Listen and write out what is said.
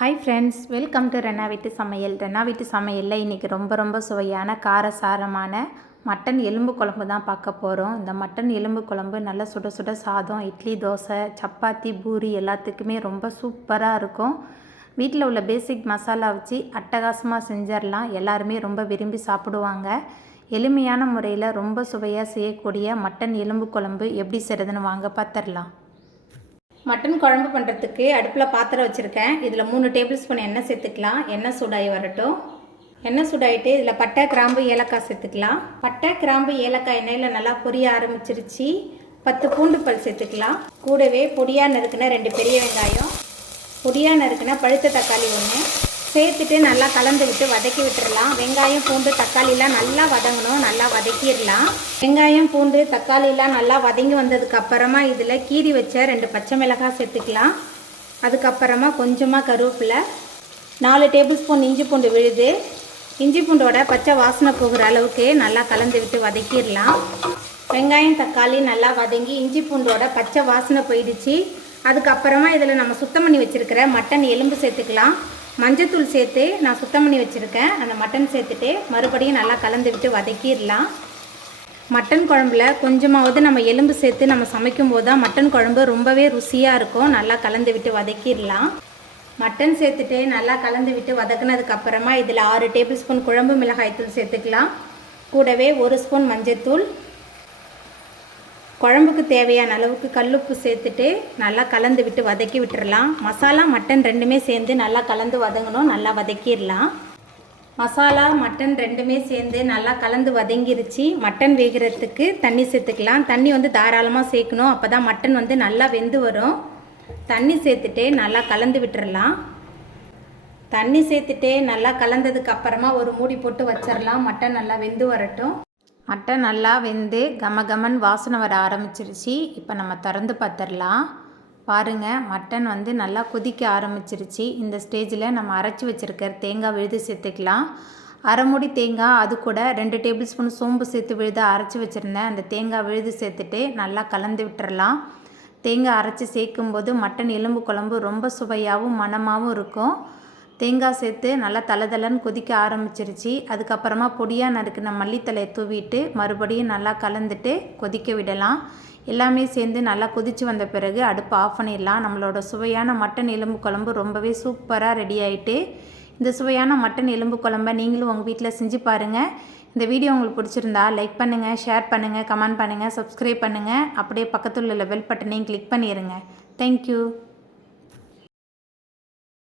Hi friends, welcome to Rena வீட்டு சமையல். ரெனா வீட்டு சமையலில் இன்றைக்கி ரொம்ப சுவையான காரசாரமான மட்டன் எலும்பு குழம்பு தான் பார்க்க போகிறோம். இந்த மட்டன் எலும்பு குழம்பு நல்லா சுட சுட சாதம், இட்லி, தோசை, சப்பாத்தி, பூரி எல்லாத்துக்குமே ரொம்ப சூப்பராக இருக்கும். வீட்டில் உள்ள பேசிக் மசாலா வச்சு அட்டகாசமாக செஞ்சிடலாம். எல்லாருமே ரொம்ப விரும்பி சாப்பிடுவாங்க. எளிமையான முறையில் ரொம்ப சுவையாக செய்யக்கூடிய மட்டன் எலும்பு குழம்பு எப்படி செய்கிறதுன்னு வாங்க பார்த்துடலாம். மட்டன் குழம்பு பண்ணுறதுக்கு அடுப்பில் பாத்திரம் வச்சுருக்கேன். இதில் 3 டேபிள் ஸ்பூன் எண்ணெய் சேர்த்துக்கலாம். எண்ணெய் சூடாகி வரட்டும். எண்ணெய் சூடாகிட்டு இதில் பட்டை, கிராம்பு, ஏலக்காய் சேர்த்துக்கலாம். பட்டை, கிராம்பு, ஏலக்காய் எண்ணெயில் நல்லா பொரிய ஆரம்பிச்சிருச்சு. 10 பூண்டு பல் சேர்த்துக்கலாம். கூடவே பொடியாக நறுக்கின 2 பெரிய வெங்காயம், பொடியாக நறுக்கின பழுத்த தக்காளி 1 சேர்த்துட்டு நல்லா கலந்து விட்டு வதக்கி விட்டுடலாம். வெங்காயம், பூண்டு, தக்காளிலாம் நல்லா வதங்கணும். நல்லா வதக்கிடலாம். வெங்காயம், பூண்டு, தக்காளிலாம் நல்லா வதங்கி வந்ததுக்கப்புறமா இதில் கீறி வச்ச 2 பச்சை மிளகாய் சேர்த்துக்கலாம். அதுக்கப்புறமா கொஞ்சமாக கருவேப்பிலை, 4 டேபிள் ஸ்பூன் இஞ்சி பூண்டு விழுது. இஞ்சி பூண்டோட பச்சை வாசனை போகிற அளவுக்கு நல்லா கலந்து விட்டு வதக்கிடலாம். வெங்காயம், தக்காளி நல்லா வதங்கி இஞ்சி பூண்டோட பச்சை வாசனை போயிடுச்சு. அதுக்கப்புறமா இதில் நம்ம சுத்தம் பண்ணி வச்சுருக்கிற மட்டன் எலும்பு சேர்த்துக்கலாம். மஞ்சத்தூள் சேர்த்து நான் சுத்தம் பண்ணி வச்சுருக்கேன். அந்த மட்டன் சேர்த்துட்டு மறுபடியும் நல்லா கலந்து விட்டு வதக்கிடலாம். மட்டன் குழம்புல கொஞ்சமாவது நம்ம எலும்பு சேர்த்து நம்ம சமைக்கும் போது தான் மட்டன் குழம்பு ரொம்பவே ருசியாக இருக்கும். நல்லா கலந்து விட்டு வதக்கிடலாம். மட்டன் சேர்த்துட்டு நல்லா கலந்து விட்டு வதக்குனதுக்கப்புறமா இதில் 6 டேபிள் ஸ்பூன் குழம்பு மிளகாய்த்தூள் சேர்த்துக்கலாம். கூடவே 1 ஸ்பூன் மஞ்சத்தூள், குழம்புக்கு தேவையான அளவுக்கு கல்லுப்பு சேர்த்துட்டு நல்லா கலந்து விட்டு வதக்கி விட்டுடலாம். மசாலா, மட்டன் ரெண்டுமே சேர்ந்து நல்லா கலந்து வதங்கணும். நல்லா வதக்கிடலாம். மசாலா, மட்டன் ரெண்டுமே சேர்ந்து நல்லா கலந்து வதங்கிருச்சு. மட்டன் வேகிறதுக்கு தண்ணி சேர்த்துக்கலாம். தண்ணி தாராளமாக சேர்க்கணும். அப்போ தான் மட்டன் நல்லா வெந்து வரும். தண்ணி சேர்த்துட்டு நல்லா கலந்து விட்டுடலாம். தண்ணி சேர்த்துட்டு நல்லா கலந்ததுக்கப்புறமா ஒரு மூடி போட்டு வச்சிடலாம். மட்டன் நல்லா வெந்து வரட்டும். மட்டன் நல்லா வெந்து கமகமன் வாசனை வர ஆரம்பிச்சிருச்சு. இப்போ நம்ம திறந்து பார்த்துடலாம். பாருங்கள், மட்டன் நல்லா கொதிக்க ஆரம்பிச்சிருச்சு. இந்த ஸ்டேஜில் நம்ம அரைச்சி வச்சுருக்கிற தேங்காய் விழுது சேர்த்துக்கலாம். அரை மூடி தேங்காய், அது கூட 2 டேபிள் ஸ்பூன் சோம்பு சேர்த்து விழுத அரைச்சி வச்சுருந்தேன். அந்த தேங்காய் விழுது சேர்த்துட்டு நல்லா கலந்து விட்டுறலாம். தேங்காய் அரைச்சி சேர்க்கும்போது மட்டன் எலும்பு குழம்பு ரொம்ப சுவையாகவும் மணமாகவும் இருக்கும். தேங்காய் சேர்த்து நல்லா தளதளன்னு கொதிக்க ஆரம்பிச்சிருச்சு. அதுக்கப்புறமா பொடியாக நறுக்கின மல்லித்தலையை தூவிட்டு மறுபடியும் நல்லா கலந்துட்டு கொதிக்க விடலாம். எல்லாமே சேர்ந்து நல்லா கொதித்து வந்த பிறகு அடுப்பு ஆஃப் பண்ணிடலாம். நம்மளோட சுவையான மட்டன் எலும்பு குழம்பு ரொம்பவே சூப்பராக ரெடி ஆகிட்டு. இந்த சுவையான மட்டன் எலும்பு குழம்பை நீங்களும் உங்கள் வீட்டில் செஞ்சு பாருங்கள். இந்த வீடியோ உங்களுக்கு பிடிச்சிருந்தா லைக் பண்ணுங்கள், ஷேர் பண்ணுங்கள், கமெண்ட் பண்ணுங்கள், சப்ஸ்கிரைப் பண்ணுங்கள். அப்படியே பக்கத்தில் உள்ள பெல் பட்டனையும் கிளிக் பண்ணிடுங்க. தேங்க்யூ.